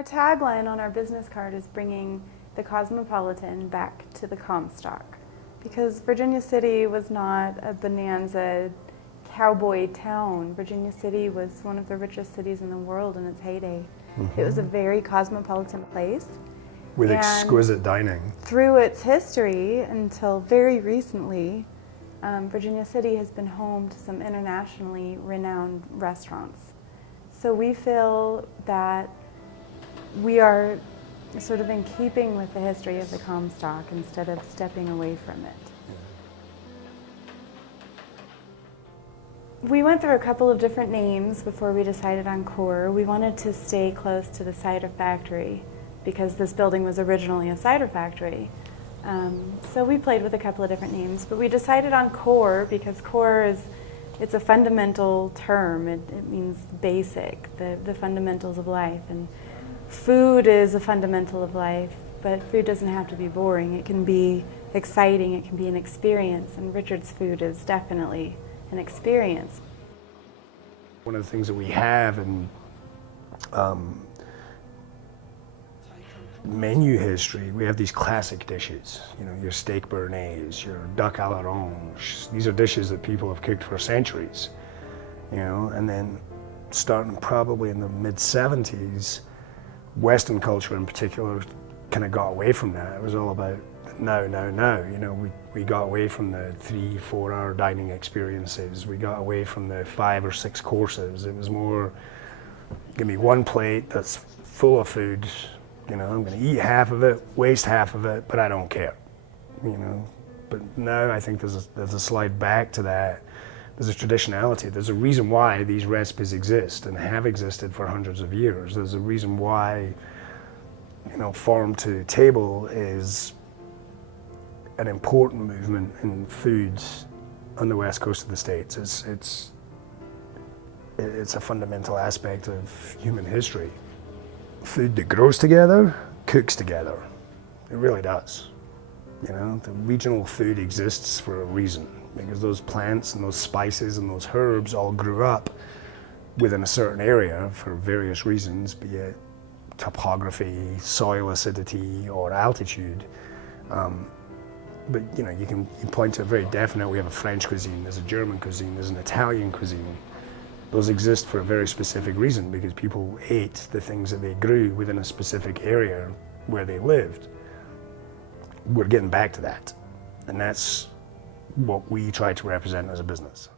Our tagline on our business card is bringing the cosmopolitan back to the Comstock, because Virginia City was not a bonanza cowboy town. Virginia City was one of the richest cities in the world in its heyday. It was a very cosmopolitan place. With exquisite dining. Through its history, until very recently, Virginia City has been home to some internationally renowned restaurants. So we feel that we are sort of in keeping with the history of the Comstock instead of stepping away from it. We went through a couple of different names before we decided on Core. We wanted to stay close to the cider factory because this building was originally a cider factory. So we played with a couple of different names, but we decided on Core because Core it's a fundamental term. It means basic, the fundamentals of life. And food is a fundamental of life, but food doesn't have to be boring. It can be exciting, it can be an experience, and Richard's food is definitely an experience. One of the things that we have in menu history, we have these classic dishes. You know, your steak béarnaise, your duck à l'orange. These are dishes that people have cooked for centuries. You know, and then starting probably in the mid-70s, Western culture in particular kind of got away from that. It was all about now. You know, we got away from the 3-4 hour dining experiences. We got away from the 5 or 6 courses. It was more, give me one plate that's full of food. You know, I'm going to eat half of it, waste half of it, but I don't care. You know, but now I think there's a slide back to that. There's a traditionality. There's a reason why these recipes exist and have existed for hundreds of years. There's a reason why, you know, farm to table is an important movement in foods on the west coast of the States. It's a fundamental aspect of human history. Food that grows together, cooks together. It really does. You know, the regional food exists for a reason, because those plants and those spices and those herbs all grew up within a certain area for various reasons, be it topography, soil acidity, or altitude. But you know, you can point to a very definite, we have a French cuisine, there's a German cuisine, there's an Italian cuisine. Those exist for a very specific reason, because people ate the things that they grew within a specific area where they lived. We're getting back to that. And that's what we try to represent as a business.